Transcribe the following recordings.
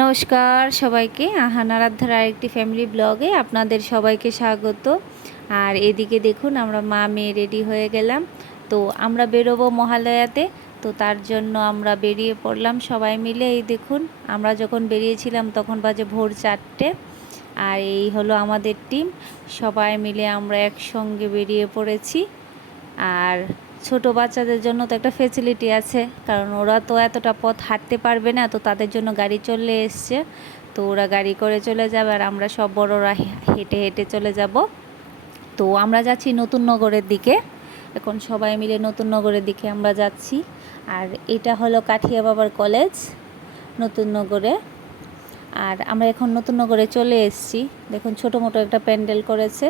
নমস্কার সবাইকে, আহান আরাধ্যার আরেকটি ফ্যামিলি ব্লগে আপনাদের সবাইকে স্বাগত। আর এদিকে দেখুন আমরা মা মেয়ে রেডি হয়ে গেলাম। তো আমরা বেরোবো মহালয়াতে, তো তার জন্য আমরা বেরিয়ে পড়লাম সবাই মিলে। এই দেখুন আমরা যখন বেরিয়েছিলাম তখন বাজে ভোর 4টে। আর এই হলো আমাদের টিম, সবাই মিলে আমরা একসঙ্গে বেরিয়ে পড়েছি। আর ছোট বাচ্চাদের জন্য তো একটা ফেসিলিটি আছে, কারণ ওরা তো এতটা পথ হাঁটতে পারবে না, তো তাদের জন্য গাড়ি চলে এসছে। তো ওরা গাড়ি করে চলে যাবে আর আমরা সব বড়রা হেঁটে হেঁটে চলে যাব। তো আমরা যাচ্ছি নতুন নগরের দিকে, এখন সবাই মিলে নতুন নগরের দিকে আমরা যাচ্ছি। আর এটা হলো কাঠিয়া বাবার কলেজ নতুন নগরে। আর আমরা এখন নতুন নগরে চলে এসেছি। দেখুন ছোটো মোটো একটা প্যান্ডেল করেছে,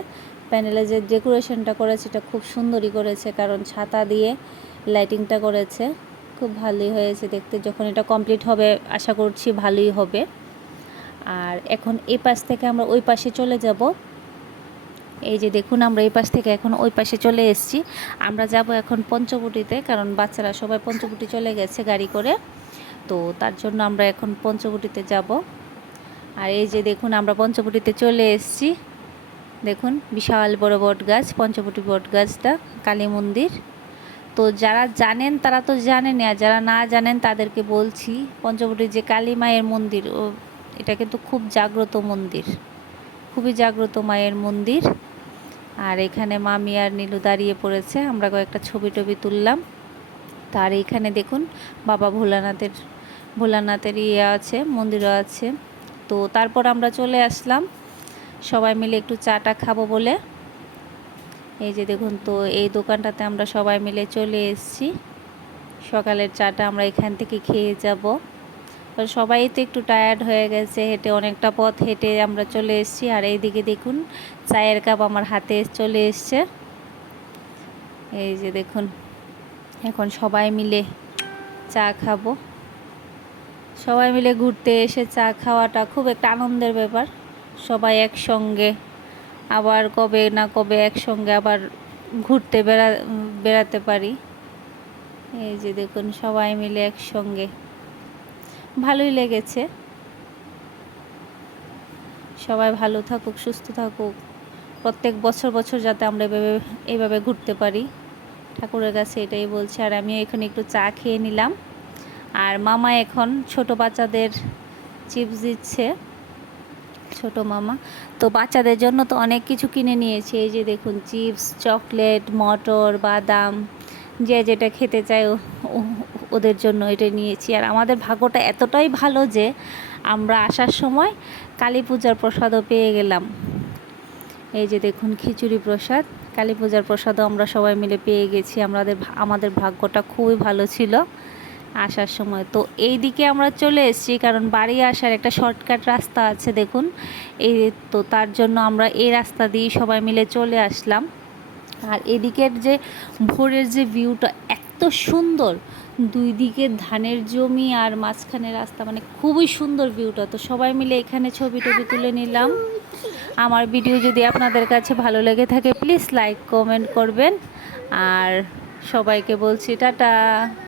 প্যান্ডেলে যে ডেকোরেশনটা করেছে এটা খুব সুন্দরই করেছে, কারণ ছাতা দিয়ে লাইটিংটা করেছে, খুব ভালোই হয়েছে দেখতে। যখন এটা কমপ্লিট হবে আশা করছি ভালোই হবে। আর এখন এই পাশ থেকে আমরা ওই পাশে চলে যাব। এই যে দেখুন আমরা এই পাশ থেকে এখন ওই পাশে চলে এসেছি। আমরা যাব এখন পঞ্চবটিতে, কারণ বাচ্চারা সবাই পঞ্চবটি চলে গেছে গাড়ি করে, তো তার জন্য আমরা এখন পঞ্চবটিতে যাব। আর এই যে দেখুন আমরা পঞ্চবটিতে চলে এসেছি। দেখুন বিশাল বড় বট গাছ, পঞ্চবটি বট গাছটা, কালী মন্দির। তো যারা জানেন তারা তো জানেন, আর যারা না জানেন তাদেরকে বলছি, পঞ্চবটির যে কালী মায়ের মন্দির, এটা কিন্তু খুব জাগ্রত মন্দির, খুবই জাগ্রত মায়ের মন্দির। আর এখানে মামি আর নীলু দাঁড়িয়ে পড়েছে, আমরা কয়েকটা ছবি টবি তুললাম। তার এইখানে দেখুন বাবা ভোলানাথের ইয়ে আছে, মন্দিরও আছে। তো তারপর আমরা চলে আসলাম সবাই মিলে একটু চাটা খাবো বলে। এই যে দেখুন, তো এই দোকানটাতে আমরা সবাই মিলে চলে এসেছি। সকালের চাটা আমরা এখান থেকে খেয়ে যাব। সবাই তো একটু টায়ার্ড হয়ে গেছে, হেঁটে অনেকটা পথ হেঁটে আমরা চলে এসেছি। আর এইদিকে দেখুন চায়ের কাপ আমার হাতে চলে এসছে। এই যে দেখুন এখন সবাই মিলে চা খাবো। সবাই মিলে ঘুরতে এসে চা খাওয়াটা খুব একটা আনন্দের ব্যাপার, সবাই একসঙ্গে। আবার কবে না কবে একসঙ্গে আবার ঘুরতে বেড়াতে পারি। এই যে দেখুন সবাই মিলে একসঙ্গে, ভালোই লেগেছে। সবাই ভালো থাকুক, সুস্থ থাকুক, প্রত্যেক বছর যাতে আমরা এইভাবে ঘুরতে পারি, ঠাকুরের কাছে এটাই বলছি। আর আমি এখানে একটু চা খেয়ে নিলাম। আর মামা এখন ছোট বাচ্চাদের চিপস দিচ্ছে, ছোট মামা। তো বাচ্চাদের জন্য তো অনেক কিছু কিনে নিয়েছি। এই যে দেখুন চিপস, চকলেট, মটর, বাদাম, যে যেটা খেতে চায় ওদের জন্য এটা নিয়েছি। আর আমাদের ভাগ্যটা এতটাই ভালো যে আমরা আসার সময় কালী পূজার প্রসাদও পেয়ে গেলাম। এই যে দেখুন খিচুড়ি প্রসাদ, কালী পূজার প্রসাদও আমরা সবাই মিলে পেয়ে গেছি। আমাদের ভাগ্যটা খুবই ভালো ছিল আসার সময়। তো এই দিকে আমরা চলে এসেছি, কারণ বাড়ি আসার একটা শর্টকাট রাস্তা আছে দেখুন, এই তো তার জন্য আমরা এই রাস্তা দিয়ে সবাই মিলে চলে আসলাম। আর এদিকের যে ভোরের যে ভিউটা এত সুন্দর, দুই দিকে ধানের জমি আর মাঝখানে রাস্তা, মানে খুবই সুন্দর ভিউটা। তো সবাই মিলে এখানে ছবি টবি তুলে নিলাম। আমার ভিডিও যদি আপনাদের কাছে ভালো লেগে থাকে প্লিজ লাইক কমেন্ট করবেন। আর সবাইকে বলছি টাটা।